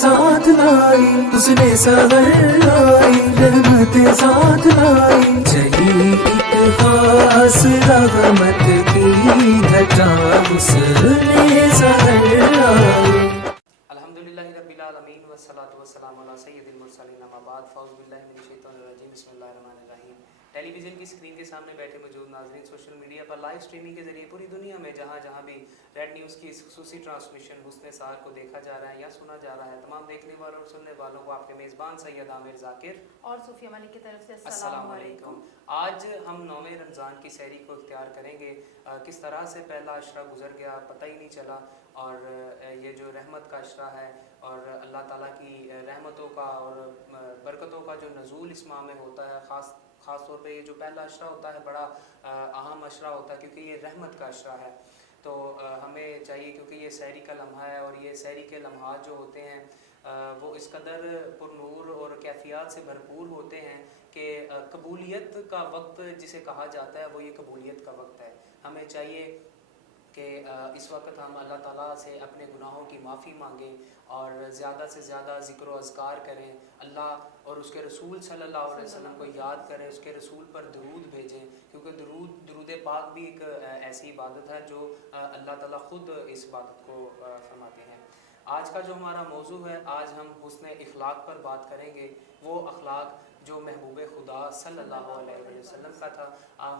ساتھ لائی اس نے سحر لائی رحمتیں ساتھ لائی چلی ایک خاص رحمت کی گھٹا اس نے سحر لائی. الحمدللہ رب العالمین والصلاة والسلام علی سید المرسلین اما بعد فاعوذ باللہ من الشیطان الرجیم بسم اللہ الرحمن الرحیم. ٹیلی ویژن کی اسکرین کے سامنے بیٹھے موجود ناظرین، سوشل میڈیا پر لائیو اسٹریمنگ کے ذریعے پوری دنیا میں جہاں جہاں بھی ریڈ نیوز کی اس خصوصی ٹرانسمیشن حسن سحر کو دیکھا جا رہا ہے یا سنا جا رہا ہے، تمام دیکھنے والوں اور سننے والوں کو آپ کے میزبان سید عامر ذاکر اور صوفیہ ملک کی طرف سے السلام علیکم. آج ہم 9ویں رمضان کی سحری کو اختیار کریں گے. کس طرح سے پہلا عشرہ گزر گیا پتہ ہی نہیں چلا، اور یہ جو رحمت کا عشرہ ہے اور اللہ تعالیٰ کی رحمتوں کا اور برکتوں کا جو نزول اس ماہ میں ہوتا ہے، خاص طور پہ یہ جو پہلا عشرہ ہوتا ہے بڑا اہم عشرہ ہوتا ہے کیونکہ یہ رحمت کا عشرہ ہے. تو ہمیں چاہیے، کیونکہ یہ سحری کا لمحہ ہے اور یہ سحری کے لمحات جو ہوتے ہیں وہ اس قدر پر نور اور کیفیات سے بھرپور ہوتے ہیں کہ قبولیت کا وقت جسے کہا جاتا ہے وہ یہ قبولیت کا وقت ہے. ہمیں چاہیے کہ اس وقت ہم اللہ تعالیٰ سے اپنے گناہوں کی معافی مانگیں اور زیادہ سے زیادہ ذکر و اذکار کریں، اللہ اور اس کے رسول صلی اللہ علیہ وسلم کو یاد کریں، اس کے رسول پر درود بھیجیں، کیونکہ درود پاک بھی ایک ایسی عبادت ہے جو اللہ تعالیٰ خود اس عبادت کو فرماتے ہیں. آج کا جو ہمارا موضوع ہے، آج ہم حسن اخلاق پر بات کریں گے. وہ اخلاق جو محبوب خدا صلی اللہ علیہ وسلم کا تھا،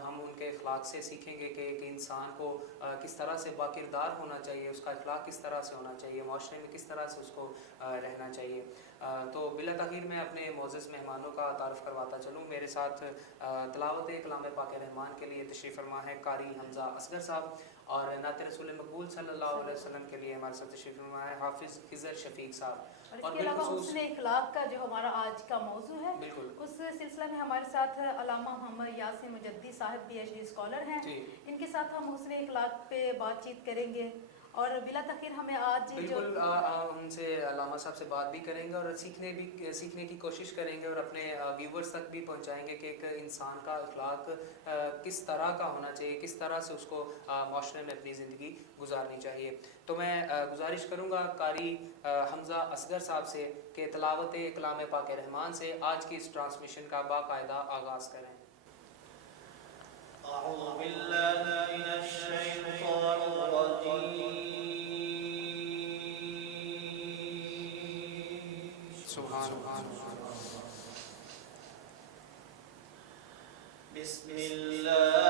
ہم ان کے اخلاق سے سیکھیں گے کہ ایک انسان کو کس طرح سے باکردار ہونا چاہیے، اس کا اخلاق کس طرح سے ہونا چاہیے، معاشرے میں کس طرح سے اس کو رہنا چاہیے. تو بلا تاخیر میں اپنے معزز مہمانوں کا تعارف کرواتا چلوں. میرے ساتھ تلاوت کلام پاک رحمان کے لیے تشریف فرما ہے قاری حمزہ اصغر صاحب، اور نعت رسول مقبول صلی اللہ علیہ وسلم کے لیے ہمارے ساتھ تشریف فرما ہے حافظ خضر شفیق صاحب. اور اس کے علاوہ حسن اخلاق کا جو ہمارا آج کا موضوع ہے، اس سلسلہ میں ہمارے ساتھ علامہ محمد یاسین مجدی صاحب پی ایچ ڈی اسکالر ہیں. ان کے ساتھ ہم حسن اخلاق پہ بات چیت کریں گے اور بلا تاخیر ہمیں آج بالکل ان سے علامہ صاحب سے بات بھی کریں گے اور سیکھنے کی کوشش کریں گے اور اپنے ویورز تک بھی پہنچائیں گے کہ ایک انسان کا اخلاق کس طرح کا ہونا چاہیے، کس طرح سے اس کو معاشرے میں اپنی زندگی گزارنی چاہیے. تو میں گزارش کروں گا قاری حمزہ اصغر صاحب سے کہ تلاوت کلام پاک رحمان سے آج کی اس ٹرانسمیشن کا باقاعدہ آغاز کریں. اعوذ باللہ من الشیطان الرجیم. سبحان اللہ. بسم اللہ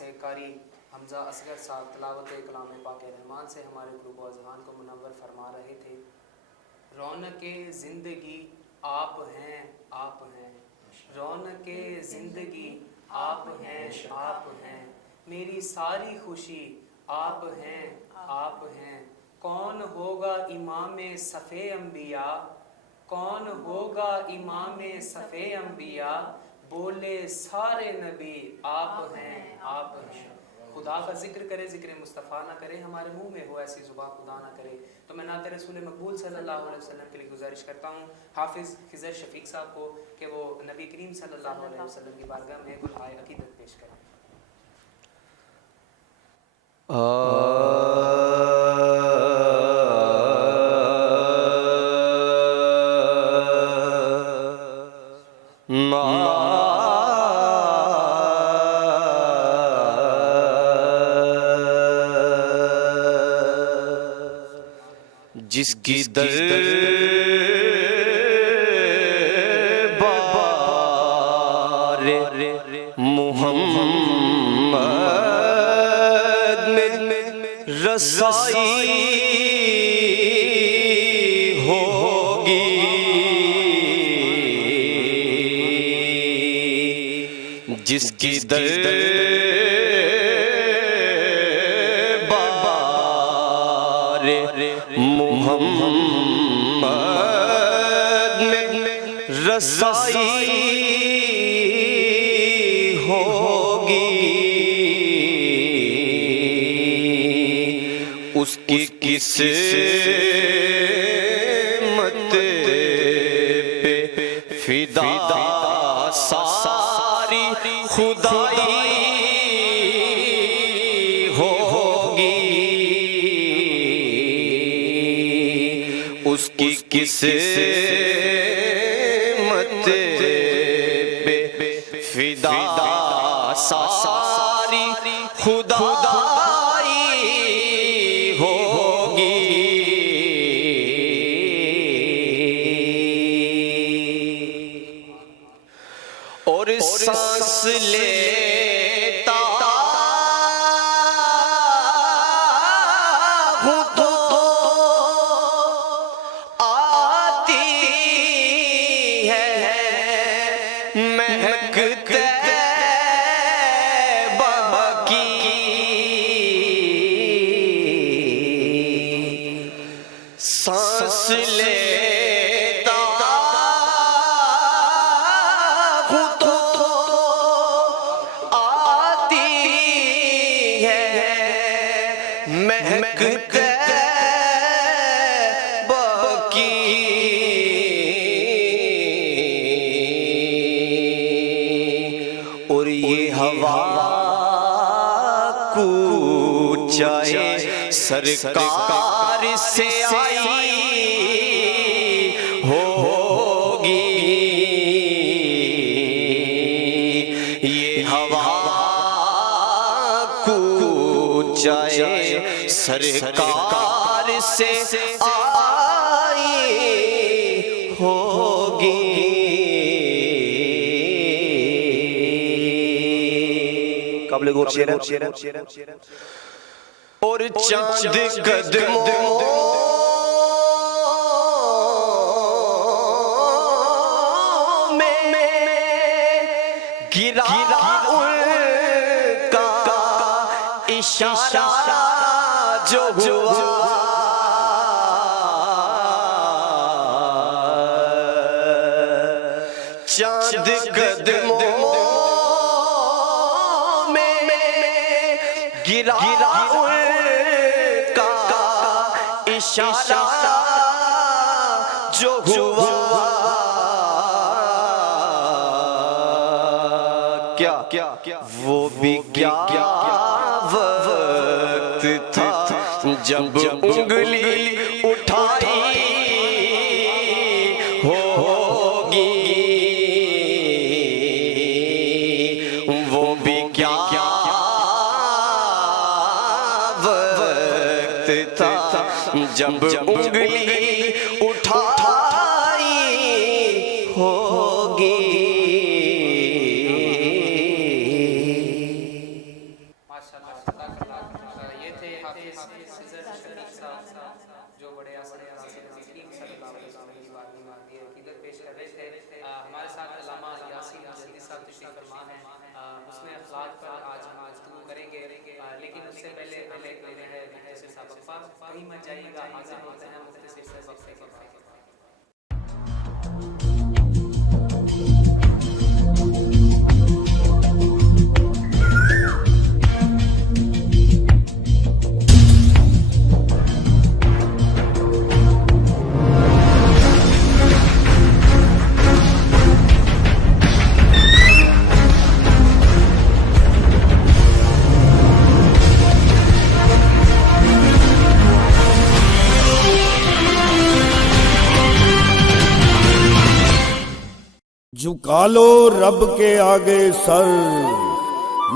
से कारी हमजा असगर साहब तिलावत कलाम पाक रहमान से हमारे क़ुलूब व अज़हान को मुनव्वर फरमा रहे थे। रौनके ज़िंदगी आप हैं, आप हैं, रौनके ज़िंदगी आप हैं, आप हैं, मेरी सारी खुशी आप हैं, आप हैं। कौन होगा इमाम सफ़े अम्बिया, कौन होगा इमाम सफ़े अम्बिया, बोले सारे नबी आप हैं, आप हैं। खुदा का जिक्र करे, ज़िक्र मुस्तफ़ा ना करे, हमारे मुंह में हो ऐसी ज़ुबान खुदा ना करे। तो मैं नाते रसूल मकबूल सल्लल्लाहु अलैहि वसल्लम के लिए गुजारिश करता हूँ हाफिज़ खिज़र शफ़ीक साहब को कि वो नबी करीम सल्लल्लाहु अलैहि वसल्लम की बारगाह में गुलहाए अक़ीदत पेश करें। जिसकी दरबार मुहम्मद में रसाई होगी, जिसकी मुहम्मद में रसाई होगी, उसकी किस्मत पे फिदा सारी खुदाई उसकी किस्मत पे फिदा सारी खुदाई होगी। और सांस लेता हूँ तो सांस लेता हूँ तो आती है महक बाकी, और ये हवा कूचाए सरकार से आई होगी, ये हवा कूचाए सरकार से आई होगी। काबिल गौर शेर है। और चांद कदमों में गिरा उनका इशारा जो हुआ, चांद कदमों में गिरा इशारा जो हुआ, क्या वो भी क्या वक्त था जब उंगली उठाई होगी, वो भी क्या वक्त था जब उंगली उठाई होगी। हाफिज़ शरीफ साहब जो बड़े आसन हकीम सल्लल्लाहु अलैहि वसल्लम की अकीदत पेश कर रहे थे। हमारे साथ अल्लामा यासीन मुजद्दी साहब तशरीफ़ फरमा हैं। हुस्न अखलाक पर आज हम गुफ्तगू करेंगे, लेकिन उससे पहले हमें लेना है मुख्तसर सा वक्फा। कहीं मत जाइएगा, हाज़िर होते हैं मुख्तसर से वक्फे के बाद। झुका लो रब के आगे सर,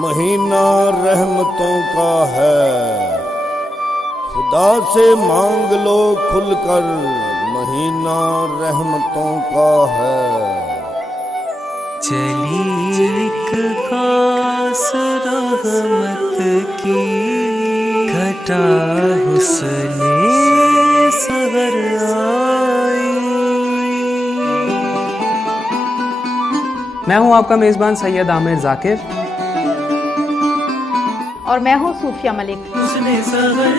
महीना रहमतों का है। खुदा से मांग लो खुलकर, महीना रहमतों का है। चली एक खास रहमत की घटा हुस्ने सहर आई। मैं हूं आपका मेज़बान सैयद आमिर ज़ाकिर और मैं हूँ सूफिया मलिक। उसने सहर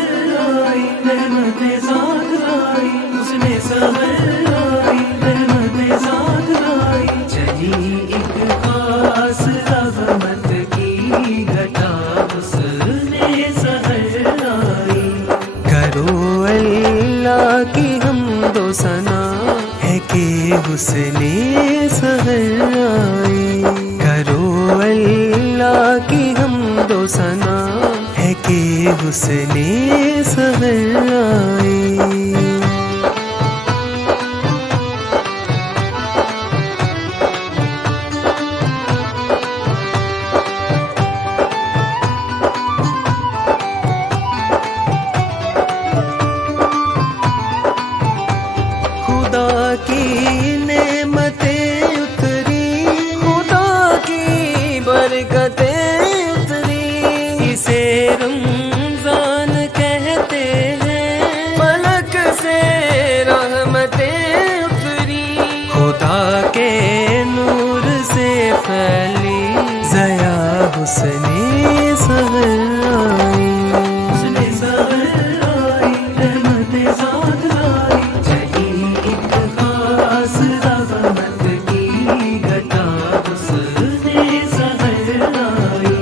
आई रहमतें साथ लाई, उसने सहर आई रहमतें साथ लाई। चली एक खास रहमत की घटा उसने सहर आई। करो अल्लाह की हमदो सना है कि हुस्ने सहर आई। करो अल्लाह की हमदो सना है कि हुस्ने सहर आई। खुदा की नेमतें उतरी, खुदा की बरकतें उतरी। इसे रमजान कहते हैं, मलक से रहमतें उतरी। खुदा के नूर से फैली ज़या हुस्ने सहर आई। हुस्ने सहर आई रहमतें साथ लाई। चली एक खास रहमत की घटा हुस्ने सहर आई।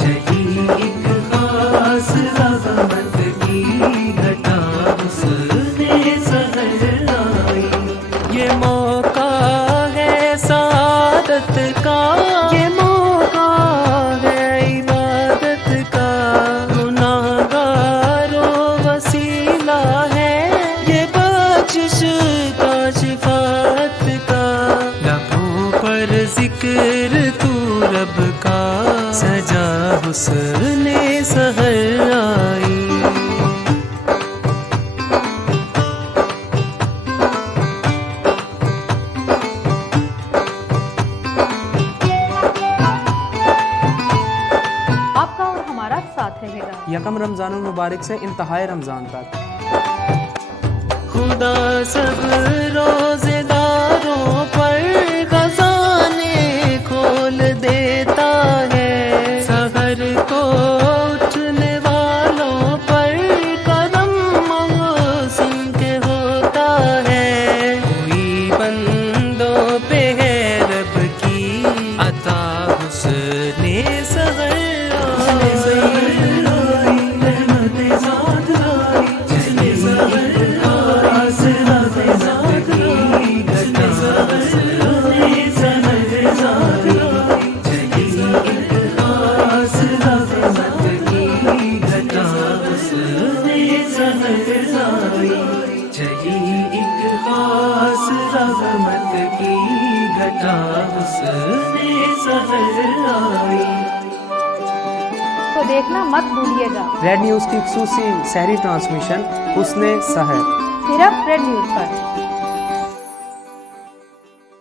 चली एक खास रहमत की घटा हुस्ने सहर आई। ये मौका है सादत का, ये मौका है इबादत का। गुनाहगारों वसीला है, ये बख्शिश का शिफात का। लबों पर जिक्र तू रब का, सजा हुस्ने सहर आई। आपका और हमारा साथ रहेगा। यकम रमज़ानुल मुबारक से इंतहाए रमज़ान तक। खुदा सब रोजेदारों पर खजाने खोल देता है। सहर को उठने वालों पर करम मौसम के होता है। कोई बंदों पे है रब की अता हुस्ने सहर आई। रहमतें साथ लाई, चली सहर खास रहमत की घटा हुस्ने सहर आई। चली एक खास रहमत की घटा हुस्ने सहर आई। चली एक खास रहमत की घटा हुस्ने सहर आई। तो देखना मत भूलिएगा, रेड न्यूज़ की खुसूसी सहरी ट्रांसमिशन हुस्ने सहर सिर्फ रेड न्यूज़ पर।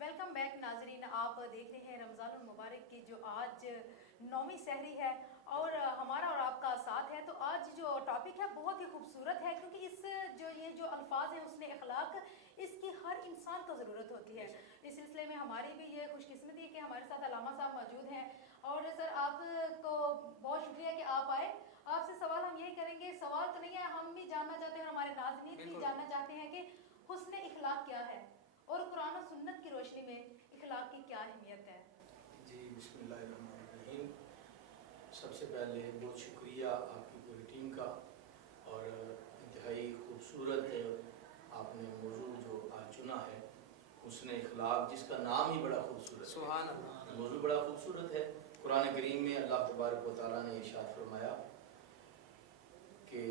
वेलकम बैक नाजरीन, आप देख रहे हैं रमज़ानुल मुबारक की जो आज 9वीं सहरी है और हमारा और आपका साथ है। तो आज जो टॉपिक है بہت ہی خوبصورت ہے، کیونکہ اس یہ جو الفاظ ہیں حسن اخلاق، اس کی ہر انسان کو ضرورت ہوتی ہے۔ اس سلسلے میں ہماری بھی یہ خوش قسمتی ہے کہ ہمارے ساتھ علامہ صاحب موجود ہیں، اور سر آپ کو بہت شکریہ کہ آپ آئے۔ آپ سے سوال ہم یہی کریں گے، سوال تو نہیں ہے، ہم بھی جاننا چاہتے ہیں اور ہمارے ناظرین بھی جاننا چاہتے ہیں کہ حسن اخلاق کیا ہے اور قرآن و سنت کی روشنی میں اخلاق کی کیا اہمیت ہے؟ جی بسم اللہ الرحمن الرحیم۔ سب سے پہلے بہت شکریہ آپ کی پوری ٹیم کا، اور انتہائی خوبصورت آپ نے موضوع جو آج چنا ہے، حسن اخلاق، جس کا نام ہی بڑا خوبصورت ہے۔ سبحان اللہ۔ موضوع بڑا خوبصورت ہے۔ قرآن کریم میں اللہ تبارک و تعالیٰ نے ارشاد فرمایا کہ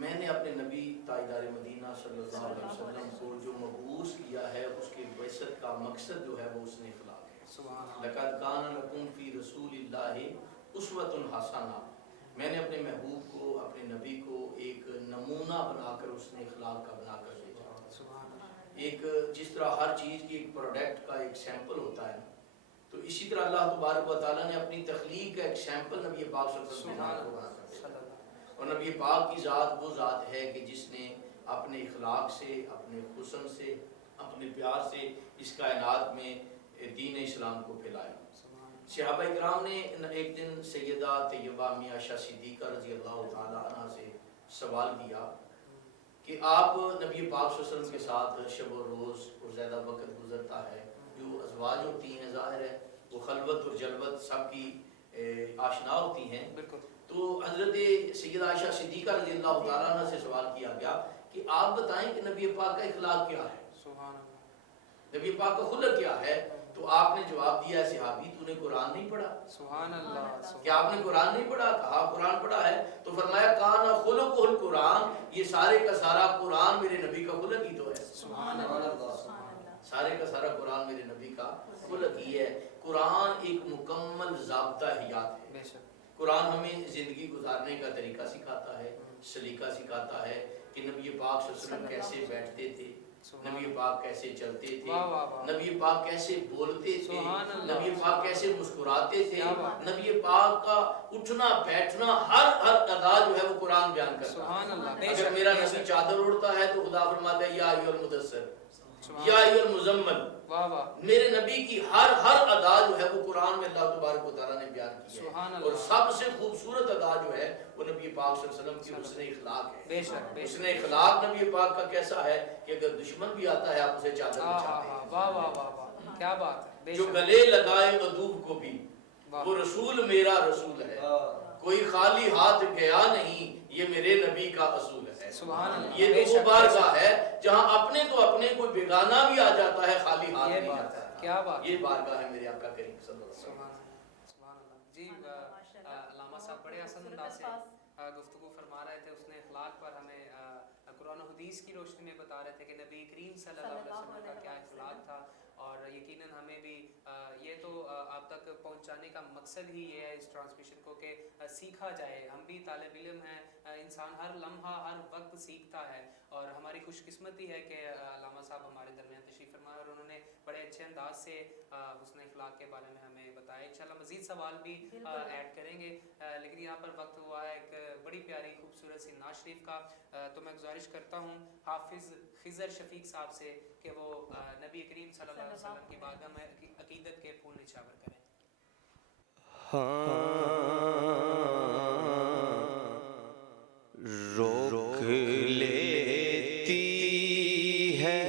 میں نے اپنے نبی تاجدار مدینہ صلی اللہ علیہ وسلم کو جو مبعوث کیا ہے، اس کے بعثت کا مقصد جو ہے وہ حسن اخلاق ہے۔ لَقَدْ كَانَ لَكُمْ فِي رَسُولِ اللَّهِ أُسْوَةٌ حَسَنَةٌ، میں نے اپنے محبوب کو، اپنے نبی کو ایک نمونہ بنا کر، حسن اخلاق کا بنا کر بھیجا۔ ایک جس طرح ہر چیز کی ایک پروڈکٹ کا ایک سیمپل ہوتا ہے، تو اسی طرح اللہ تبارک و تعالیٰ نے اپنی تخلیق کا ایک سیمپل نبی پاک صلی اللہ علیہ وسلم کو بنا کر بھیجا۔ اور نبی پاک کی ذات وہ ذات ہے کہ جس نے اپنے اخلاق سے، اپنے حسن سے، اپنے پیار سے اس کائنات میں دین اسلام کو پھیلایا۔ صحابہ کرام نے ایک دن سیدہ طیبہ میاں عائشہ صدیقہ رضی اللہ تعالیٰ عنہ سے سوال کیا کہ آپ نبی پاک صلی اللہ علیہ وسلم کے ساتھ شب و روز اور زیادہ وقت گزرتا ہے، جو ازواج ہوتی ہیں ظاہر ہے وہ خلوت اور جلوت سب کی آشنا ہوتی ہیں، تو حضرت سیدہ عائشہ صدیقہ رضی اللہ تعالیٰ عنہ سے سوال کیا گیا کہ آپ بتائیں کہ نبی پاک کا اخلاق کیا ہے، نبی پاک کا خلق کیا ہے؟ تو آپ نے جواب دیا ہے صحابی تو نے قرآن نہیں پڑھا؟ سبحان اللہ۔ کیا آپ نے قرآن نہیں پڑھا؟ کہا قرآن پڑھا ہے۔ تو فرمایا کان خلقہ القرآن، یہ سارے کا سارا قرآن میرے نبی کا خلق ہی تو ہے۔ سبحان اللہ۔ سارے کا سارا قرآن میرے نبی کا خلق ہی ہے۔ قرآن ایک مکمل ضابطہ حیات ہے۔ قرآن ہمیں زندگی گزارنے کا طریقہ سکھاتا ہے، سلیقہ سکھاتا ہے کہ نبی پاک صلی اللہ علیہ وسلم کیسے بیٹھتے تھے، نبی پاک کیسے چلتے تھے، نبی پاک کیسے بولتے تھے، نبی پاک کیسے مسکراتے تھے، نبی پاک کا اٹھنا بیٹھنا ہر ادا جو ہے وہ قرآن بیان کرتا ہے۔ اگر میرا نبی چادر اڑتا ہے تو خدا فرماتا ہے یا ایھا المدثر یا ایھا المزمل، میرے نبی کی ہر ادا جو ہے وہ قرآن میں اللہ تبارک و تعالیٰ نے بیان کی ہے، اور سب سے خوبصورت ادا جو ہے وہ نبی پاک صلی اللہ علیہ وسلم کی حسن اخلاق ہے۔ حسن اخلاق نبی پاک کا کیسا ہے کہ اگر دشمن بھی آتا ہے آپ اسے چادر بچاتے ہیں۔ واہ واہ واہ، کیا بات ہے۔ جو گلے لگائے عدو کو بھی وہ رسول میرا رسول ہے، کوئی خالی ہاتھ گیا نہیں، یہ میرے نبی کا اصول ہے۔ یہ وہ بارگاہ ہے جہاں اپنے تو اپنے کوئی بیگانہ بھی آ جاتا ہے خالی ہاتھ نہیں جاتا ہے۔ کیا بات، یہ بارگاہ ہے میرے آقا کریم صلی اللہ علیہ وسلم۔ سبحان اللہ۔ جی علامہ صاحب بڑے حسن انداز سے گفتگو فرما رہے تھے، اس نے اخلاق پر ہمیں قرآن و حدیث کی روشنی میں بتا رہے تھے کہ نبی کریم صلی اللہ علیہ وسلم کا کیا اخلاق تھا، اور یقیناً ہمیں بھی یہ تو آپ تک پہنچانے کا مقصد ہی یہ ہے اس ٹرانسمیشن کو کہ سیکھا جائے۔ ہم بھی طالب علم ہیں، انسان ہر لمحہ ہر وقت سیکھتا ہے، اور ہماری خوش قسمتی ہے کہ علامہ صاحب ہمارے درمیان تشریف فرمائے اور انہوں نے بڑے اچھے انداز سے حسن اخلاق کے بارے میں ہمیں بتایا۔ انشاءاللہ مزید سوال بھی ایڈ کریں گے، لیکن یہاں پر وقت ہوا ہے ایک بڑی پیاری خوبصورت سی نعت شریف کا، تو میں گزارش کرتا ہوں حافظ خضر شفیق صاحب سے کہ وہ نبی کریم صلی اللہ علیہ وسلم کی بارگاہ میں عقیدت کے پھول نچھاور کریں۔ روک لیتی ہے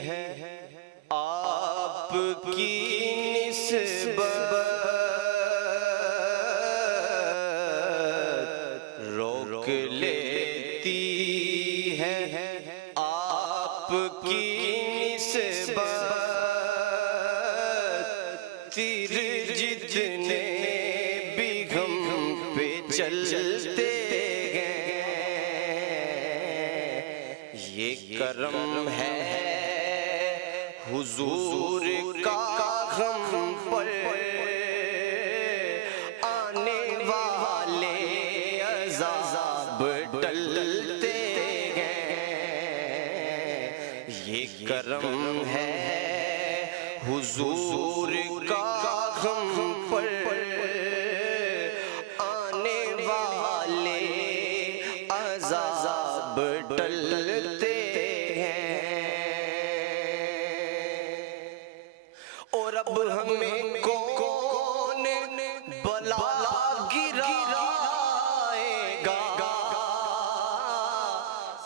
آپ کی نسبت، روک لیتی ہے آپ کی نسبت، تیر جتنے بھی ہم پہ چلتے گئے، یہ کرم ہے حضور کا ہم پر، آنے والے عذاب ٹلتے گئے، یہ کرم ہے حضور کا ہم پر، آنے والے عذاب टलते हैं और अब हमें कौन बला गिराएगा,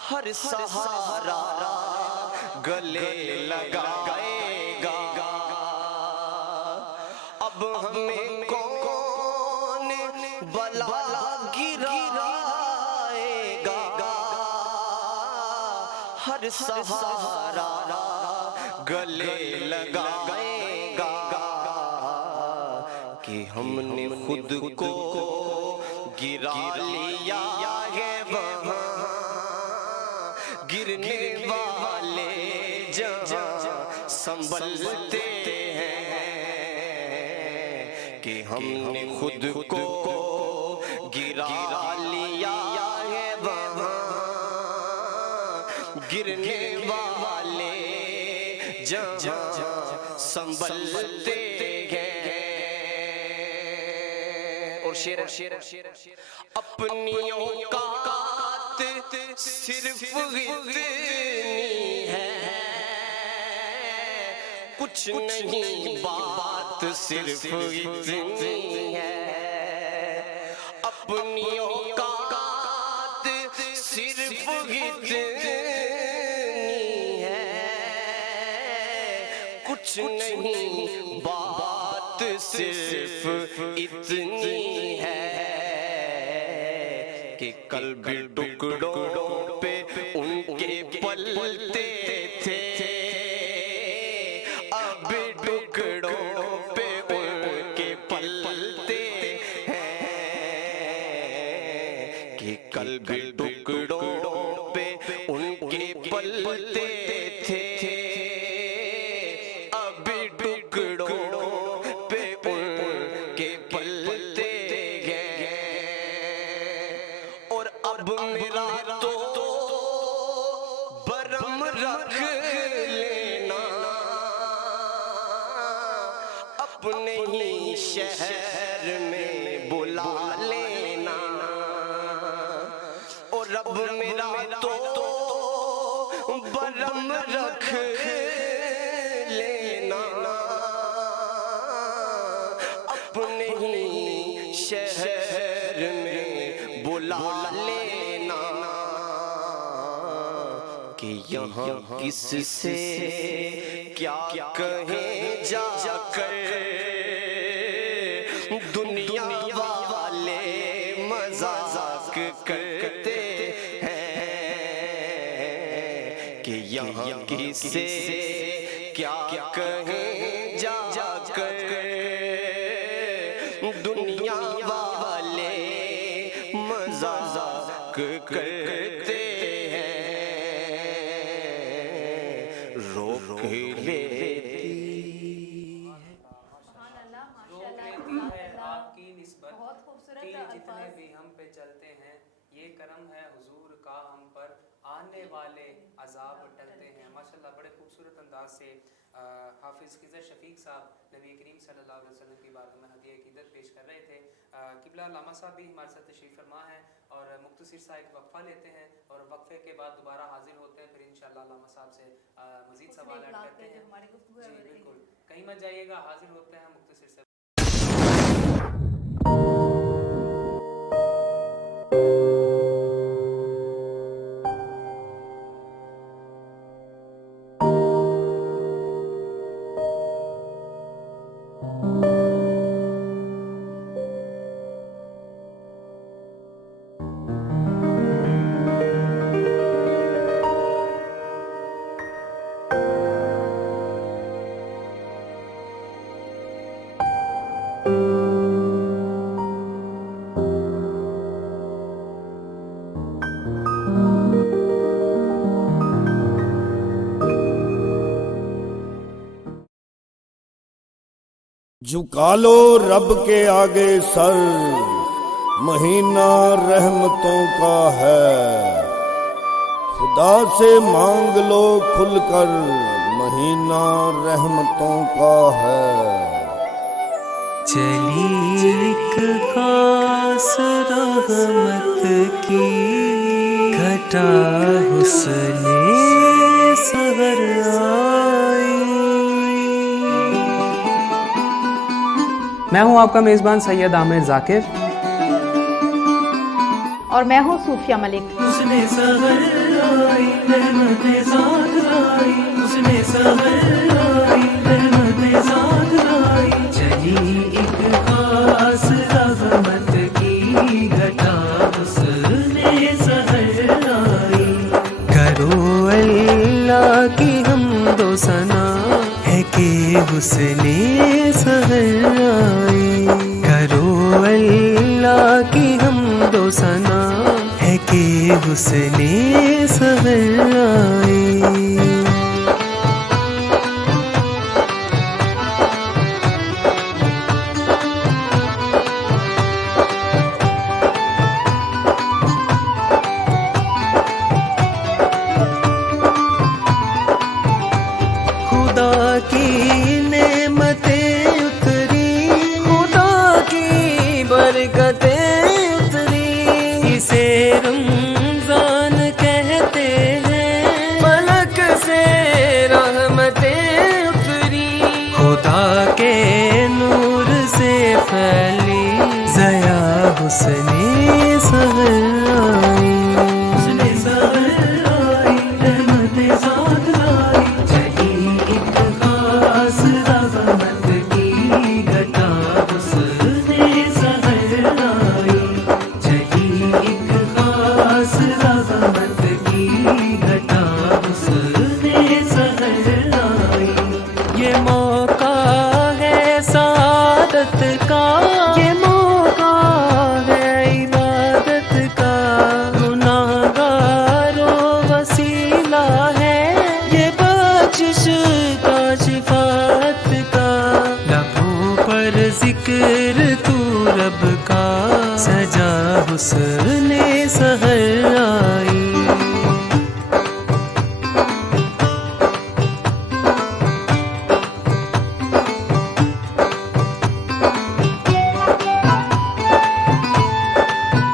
हर सहारा गले लगाएगा। अब हमें कौन बला गिराएगा, हर सहारा गले लगाएगा। कि हमने खुद को गिरा लिया है वहाँ गिरने वाले जहाँ संभलते हैं। कि हमने खुद को गिरा लिया है वहाँ गिरने वाले जहाँ संभलते हैं। और शेर अपनी औकात सिर्फ इतनी है, कुछ नहीं बात सिर्फ इतनी है। अपनी औकात सिर्फ इतनी है, कुछ नहीं बात सिर्फ इतनी है। कि कल भी टुकड़ों पे उनके पलते थे, अब टुकड़ों पे उनके पलते हैं। कि कल भी टुकड़ों पे उनके पलते थे, अब टुकड़ों पे उनके पलते हैं। और अब मेरा तो बरम रख लेना, अपने ही शहर में बुला लेना। और अब मेरा तो बरम रख लेना, अपने ही शहर में बुला लेना। कि यहाँ किससे क्या कहें जाकर, दुनिया वाले मजाक करते हैं। कि यहाँ किससे क्या कहें जाकर, दुनिया वाले मजाक करते हैं। रोक लेती आपकी निस्बत बहुत खूबसूरत कि जितने अल्फाज। भी हम पे चलते हैं, ये करम है हुजूर का हम पर, आने वाले अजाब टलते हैं। माशाल्लाह बड़े खूबसूरत अंदाज से हाफिज़ खिज़र शफीक साहब नबी करीम सल्लल्लाहु अलैहि वसल्लम की बात में हदिया अक़ीदत पेश कर रहे थे। किबला लामा साहब भी हमारे साथ तशरीफ़ फरमा हैं और मुख्तसर सा एक वक्फ़ा लेते हैं और वक्फ़े के बाद दोबारा हाजिर होते हैं। फिर इंशाअल्लाह लामा साहब से मज़ीद सवाल ऐड करते हैं। जी बिल्कुल, कहीं मत जाइएगा, हाजिर होते हैं मुख्तसर से। झुका लो रब के आगे सर, महीना रहमतों का है। खुदा से मांग लो खुलकर, महीना रहमतों का है। चली एक खास रहमत की घट घटा हुस्ने सहर आई। मैं हूं आपका मेज़बान सैयद आमिर जाकिर और मैं हूँ सूफिया मलिक। उसने सहर आई रहमतें साथ लाई, उसने सहर आई रहमतें साथ लाई, चली एक खास रहमत की घटा उसने सहर आई। करो अल्लाह की हम्दो सना है कि उसने सहर आई। करो अल्लाह की हम्दो सना है कि उसने सहर आई। खुदा की नेमतें उतरी, खुदा की बरकतें उतरी, इसे रमजान कहते हैं, फलक से रहमतें उतरी, खुदा के नूर से फैली ज़या हुस्ने सहर आई। हुस्ने सहर आई रहमतें साथ लाई, चली एक खास रहमत की घटा उसने सहर आई। चली एक खास रहमत की घटा उसने सहर आई। ये मौका है सादत का, ये मौका है इबादत का, गुनाहगारों वसीला है, ये बख्शिश का शिफात का, लबों पर जिक्र तू रब का, सजा हुस्ने सहर आई।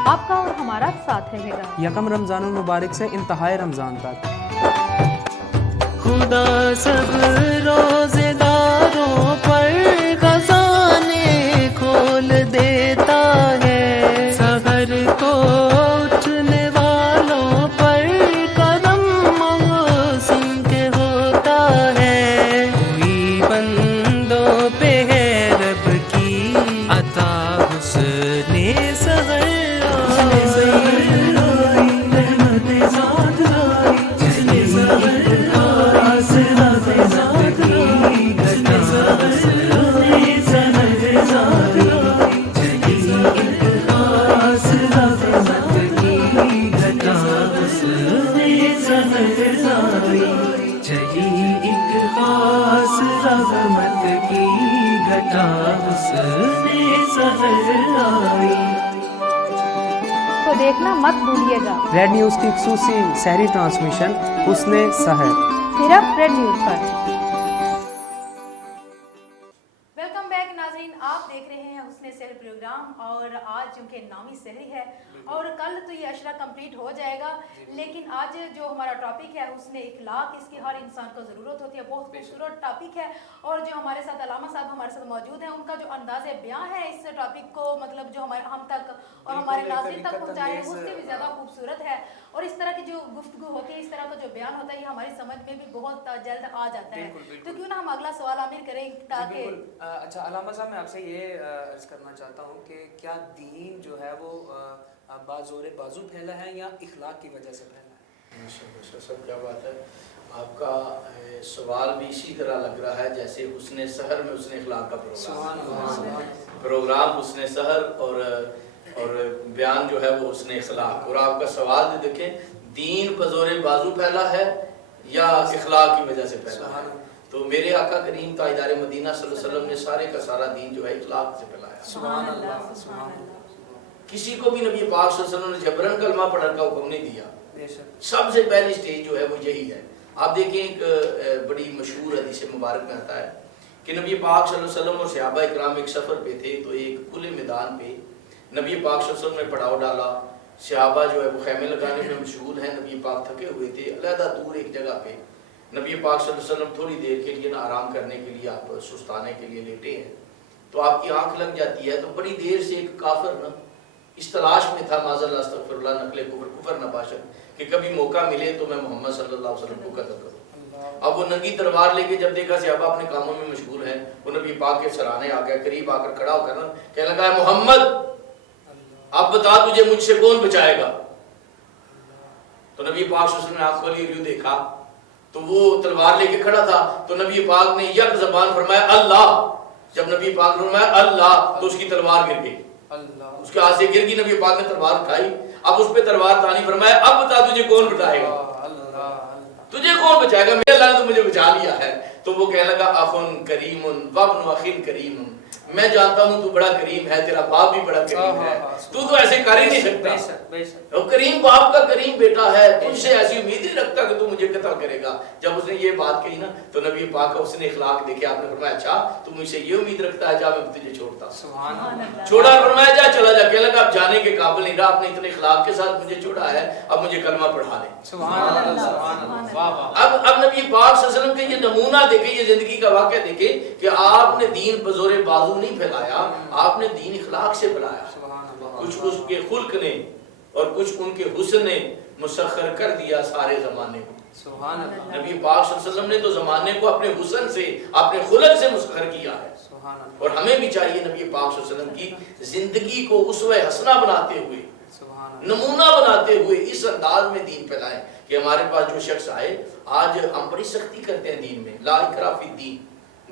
आपका और हमारा साथ रहेगा। यकम रमज़ानुल मुबारक से इंतहाए रमज़ान तक। खुदा सब रोजेदारों पर खजाने खोल देता है, सहर को उठने वालों पर कदम मौसम के होता है। कोई बंदों पे है रब की अता हुस्ने सहर आई। रहमतें साथ लाई, चली सहर खास रहमत की घटा उसने सहर आई। चली एक खास रहमत की घटा उसने सहर आई। चली एक खास रहमत की घटा उसने सहर आई। तो देखना मत भूलिएगा रेड न्यूज़ की खुसूसी सहरी ट्रांसमिशन हुस्ने सहर सिर्फ रेड न्यूज पर। वेलकम बैक नाजरीन, आप देख रहे हैं हुस्ने सहर प्रोग्राम और आज चूंकि नामी सहरी है और कल तो ये अशरा कंप्लीट हो जाएगा, लेकिन आज जो हमारा टॉपिक है हुस्ने इखलाक, इसकी हर इंसान को ज़रूरत होती है। बहुत खूबसूरत टॉपिक है और जो हमारे साथ अलामा साहब हमारे साथ मौजूद हैं, उनका जो अंदाज़े बयां है इस टॉपिक को मतलब जो हमारे हम तक और हमारे नाज़रीन तक पहुँचा है उससे भी ज़्यादा खूबसूरत है। और इस तरह की जो गुफ्तगू होती है, इस तरह का जो बयान होता है, ये हमारी समझ में भी बहुत जल्द आ जाता है। तो क्यों ना हम अगला सवाल आमिर करें ताकि अच्छा अलामा साहब, मैं आपसे ये अर्ज करना चाहता हूँ कि क्या दीन जो है वो बाज़ोरे बाजू फैला है या इखलाक की वजह से फैला है? माशाअल्लाह सब क्या बात है। आपका सवाल भी इसी तरह लग रहा है जैसे हुस्ने सहर में हुस्ने इखलाक का प्रोग्राम हुस्ने सहर और बयान जो है वो हुस्ने इखलाक। और आपका सवाल जो देखें, दीन बज़ोरे बाजू फैला है या इखलाक की वजह से फैला है। तो मेरे आका करीम ताजदार मदीना सल्लल्लाहु अलैहि वसल्लम ने सारे का सारा दीन जो है इखलाक से फैलाया। सुभान अल्लाह, सुभान अल्लाह। किसी को भी नबी पाक सल्लल्लाहु अलैहि वसल्लम ने जबरन कलमा पढ़ने का हुक्म नहीं दिया। सबसे पहली स्टेज जो है वो यही है। आप देखिए एक बड़ी मशहूर हदीस मुबारक में आता है कि नबी पाक सल्लल्लाहु अलैहि वसल्लम और सहाबा इकराम एक सफ़र पे थे, तो एक खुले मैदान पे नबी पाक सल्लल्लाहु अलैहि वसल्लम ने पड़ाव डाला सहाबा जो है वो खैमे लगाने में मशगूल हैं, नबी पाक थके हुए थे, अलहदा दूर एक जगह पे नबी पाक सल्लल्लाहु अलैहि वसल्लम थोड़ी देर के लिए ना आराम करने के लिए, आप सुस्ताने के लिए लेटे हैं, तो आपकी आंख लग जाती है। तो बड़ी देर से एक काफिर ना इस तलाश में था, माज़अल्लाह अस्तगफिरुल्लाह, नकले कुफर नबाशत, कि कभी मौका मिले तो मैं मोहम्मद सल्लल्लाहु अलैहि वसल्लम को कत्ल करूं। अब वो नंगी तलवार लेके जब देखा सहाबा अपने कामों में मशगूल है, वो नबी पाक के सराहने आ गया, करीब आकर खड़ा होकर ना कहने लगा, मोहम्मद अब बता तुझे मुझसे कौन बचाएगा। तो नबी पाक सल्लल्लाहु अलैहि वसल्लम ने आंख खोली, यूं देखा तो वो तलवार लेके खड़ा था, तो नबी पाक ने यक ज़बान फरमाया अल्लाह। जब नबी पाक ने फरमाया अल्लाह तो उसकी तलवार गिर गई, उसके हाथ से गिर गई। नबी पाक ने तलवार उठाई, अब उस पे तलवार तानी, फरमाया अब बता तुझे कौन बचाएगा, तुझे कौन बचाएगा, मेरे अल्लाह ने तो मुझे बचा लिया है। तो वो कहने लगा अखुन करीमुन वब्नु अखिन करीमुन, मैं जानता हूँ तू बड़ा करीम है, तेरा बाप भी बड़ा करीम है, तू तो ऐसे कर ही नहीं सकता, तो करीम बाप का करीम बेटा है, तुझसे ऐसी उम्मीद नहीं रखता कि तू मुझे कत्ल करेगा। जब उसने ये बात कही ना तो नबी पाक का उसने इखलाक देखे, आपने फरमाया अच्छा तू मुझसे ये उम्मीद रखता है, जा मैं तुझे छोड़ता हूं। छोड़ा, फरमाया जा चला जा। कहने लगा अब जाने के काबिल नहीं रहा, आपने इतने इखलाक के साथ मुझे छोड़ा है, अब मुझे कलमा पढ़ा ले। अब नबी पाक सल्लल्लाहु अलैहि वसल्लम के ये नमूना देखे, ये जिंदगी का वाक़या देखे कि आपने दीन बज़ोरे बाजू नहीं फैलाया, आपने दीन इखलाक से फैलाया। कुछ उसके खुल्क ने और कुछ उनके हुस्न ने मुसख्खर कर दिया सारे जमाने को। सुभान अल्लाह। नबी पाक सल्लल्लाहु अलैहि वसल्लम ने तो जमाने को अपने हुस्न से, अपने खुल्क से मुसख्खर किया है। सुभान अल्लाह। और हमें भी चाहिए नबी पाक सल्लल्लाहु अलैहि वसल्लम की जिंदगी को उसवे हसना बनाते हुए, नमूना बनाते हुए इस अंदाज में दीन फैलाएं कि हमारे पास जो शख्स आए, आज हम बड़ी सख्ती करते हैं दीन में, ला इकराह फी दीन,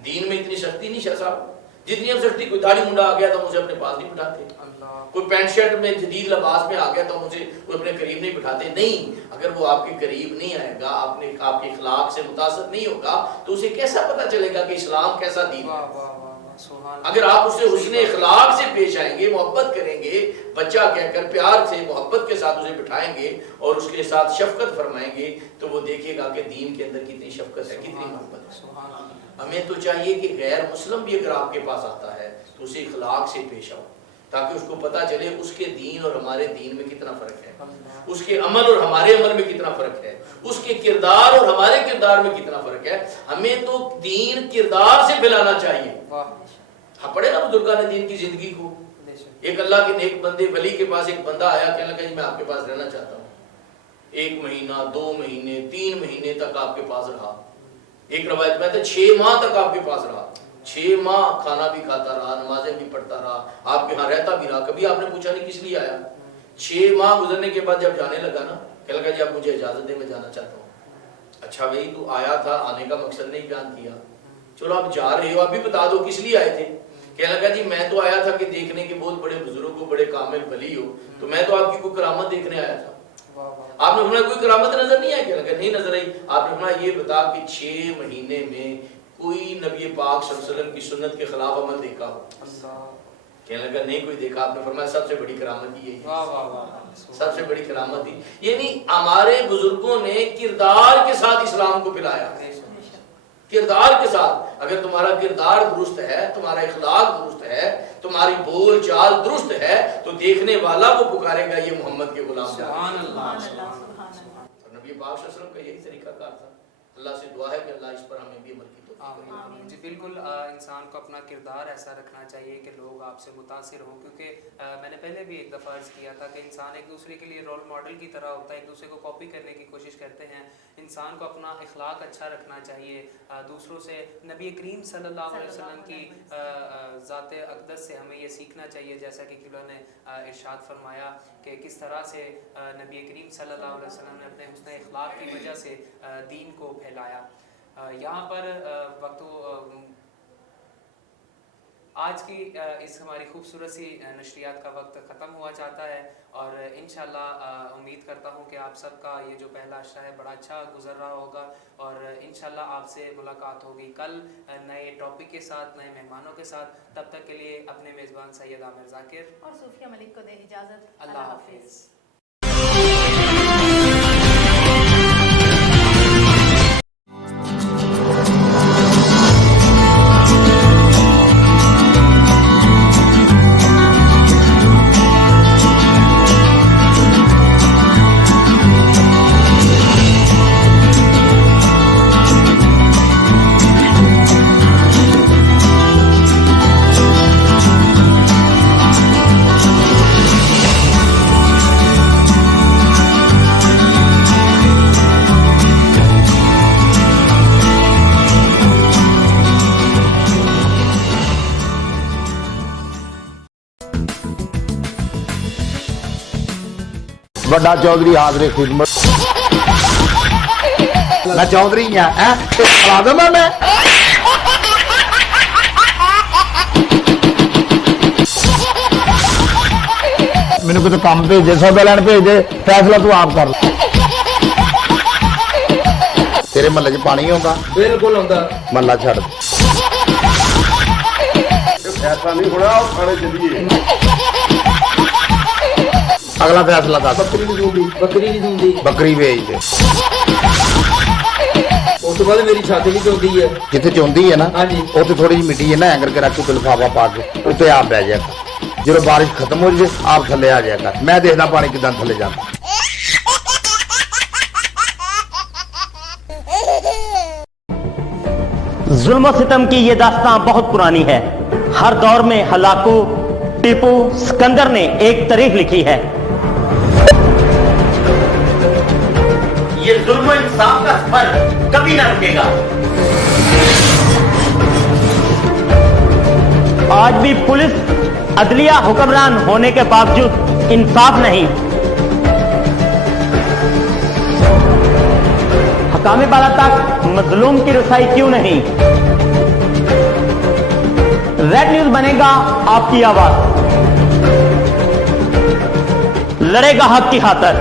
दीन में इतनी सख्ती नहीं शाह साहब, जितनी हम सख्ती, कोई दाढ़ी मुंडा आ गया तो मुझे अपने पास नहीं बिठाते, कोई पैंट शर्ट में जदीद लिबास में आ गया तो मुझे अपने करीब नहीं बिठाते। नहीं, अगर वो आपके करीब नहीं आएगा, आपके इखलाक से मुतासर नहीं होगा, तो उसे कैसा पता चलेगा कि इस्लाम कैसा दीन है। अगर आप उससे हुस्न इखलाक से पेश आएंगे, मोहब्बत करेंगे, बच्चा कहकर प्यार से मोहब्बत के साथ उसे बिठाएंगे और उसके साथ शफकत फरमाएंगे, तो वो देखेगा कि दीन के अंदर कितनी शफकत है, कितनी मोहब्बत है। हमें तो चाहिए कि गैर मुस्लिम भी अगर आपके पास आता है तो उसे इखलाक से पेश आओ, ताकि उसको पता चले उसके दीन और हमारे दीन में कितना फर्क है, उसके अमल और हमारे अमल में कितना फर्क है, उसके किरदार और हमारे किरदार में कितना फर्क है। हमें तो दीन किरदार से फैलाना चाहिए। हाँ, पढ़े ना बुजुर्गान दीन की जिंदगी को। एक अल्लाह के नेक बंदे वली के पास एक बंदा आया, कहने लगा जी मैं आपके पास रहना चाहता हूँ। 1 महीना, 2 महीने, 3 महीने तक आपके पास रहा। एक रवायत में 6 माह तक आपके पास रहा। 6 माह खाना भी खाता रहा, नमाजें भी पढ़ता रहा, आपके यहाँ रहता भी रहा। कभी आपने पूछा नहीं किस लिए आया। 6 माह गुजरने के बाद जब जाने लगा ना, कहने लगा जी आप मुझे इजाजत दे, मैं जाना चाहता हूँ। अच्छा भाई तू आया था, आने का मकसद नहीं बयान किया, चलो आप जा रहे हो, आप भी बता दो किस लिए आए थे। कहने लगा जी मैं तो आया था कि देखने के बहुत बड़े बुजुर्ग को, बड़े कामिल वली हो, तो मैं तो आपकी कोई करामत देखने आया था। आपने बोला कोई करामत नजर नहीं आई? कहने लगा नहीं नजर आई। आपने बोला ये बता कि 6 महीने में कोई नबी पाक सल्लल्लाहु अलैहि वसल्लम की सुन्नत के खिलाफ अमल देखा हो? कहने लगा नहीं कोई देखा। आपने फरमाया सबसे बड़ी करामत ये है, सबसे बड़ी करामत ही। यानी हमारे बुजुर्गों ने किरदार के साथ इस्लाम को फैलाया, किरदार के साथ। अगर तुम्हारा किरदार दुरुस्त है, तुम्हारा इखलाक दुरुस्त है, तुम्हारी बोल चाल दुरुस्त है, तो देखने वाला वो पुकारेगा ये मोहम्मद के गुलाम। सुभान अल्लाह। नबी पाक सल्लल्लाहु अलैहि वसल्लम का यही तरीकाकार था। अल्लाह से दुआ है कि अल्लाह इस पर हमें भी अमल की तौफीक दे। जी बिल्कुल, इंसान को अपना किरदार ऐसा रखना चाहिए कि लोग आपसे मुतासिर हों, क्योंकि मैंने पहले भी एक दफ़ा अर्ज़ किया था कि इंसान एक दूसरे के लिए रोल मॉडल की तरह होता है, एक दूसरे को कॉपी करने की कोशिश करते हैं। इंसान को अपना इखलाक अच्छा रखना चाहिए, दूसरों से नबी करीम सल्लल्लाहु अलैहि वसल्लम की ज़ात अक़दस से हमें ये सीखना चाहिए, जैसा कि किबला ने इरशाद फरमाया कि किस तरह से नबी करीम सल्लल्लाहु अलैहि वसल्लम ने अपने हुस्न इखलाक की वजह से दीन को फैलाया। यहाँ पर आज की इस हमारी खूबसूरत सी नशरियात का वक्त ख़त्म हुआ चाहता है, और इंशाल्लाह उम्मीद करता हूँ कि आप सबका ये जो पहला अशरा है बड़ा अच्छा गुजर रहा होगा, और इंशाल्लाह आपसे मुलाकात होगी कल नए टॉपिक के साथ, नए मेहमानों के साथ। तब तक के लिए अपने मेज़बान सैयद आमिर ज़ाकिर और सूफिया मलिक को दे इजाज़त। अल्लाह हाफिज़। बड़ा चौधरी हाजिर खिदमत। मैं चौधरी हाँ खिला दो मैं मैनू कितने काम भेजे सौदा लैन भेज दे फैसला तू आप कर तेरे महल्ले च पानी आउंदा बिल्कुल आउंदा महल्ला छड़ फैसला नहीं होना थाने चलिए अगला फैसला दस बकरी नहीं दूंदी बकरी भेज दे उस तो बाद मेरी छाती भी चौंदी है जिथे चौंदी है ना हाँ जी। उत्थे थोड़ी जी मिट्टी है ना एंकर के रख के लिफाफा पा के उत्ते आप बह जाएगा जो बारिश खत्म हो जाए आप थले आ जाएगा मैं देखदा पानी किदां थले जाता जुल्म सितम की ये दास्तां बहुत पुरानी है। हर दौर में हलाकू टीपू सिकंदर ने एक तारीख लिखी है। ये जुल्म इंसाफ का सफर कभी ना रुकेगा। आज भी पुलिस अदलिया हुक्मरान होने के बावजूद इंसाफ नहीं। हकामे बाला तक मजलूम की रसाई क्यों नहीं? रेड न्यूज बनेगा आपकी आवाज, लड़ेगा हक की खातिर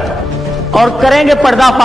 और करेंगे पर्दाफाश।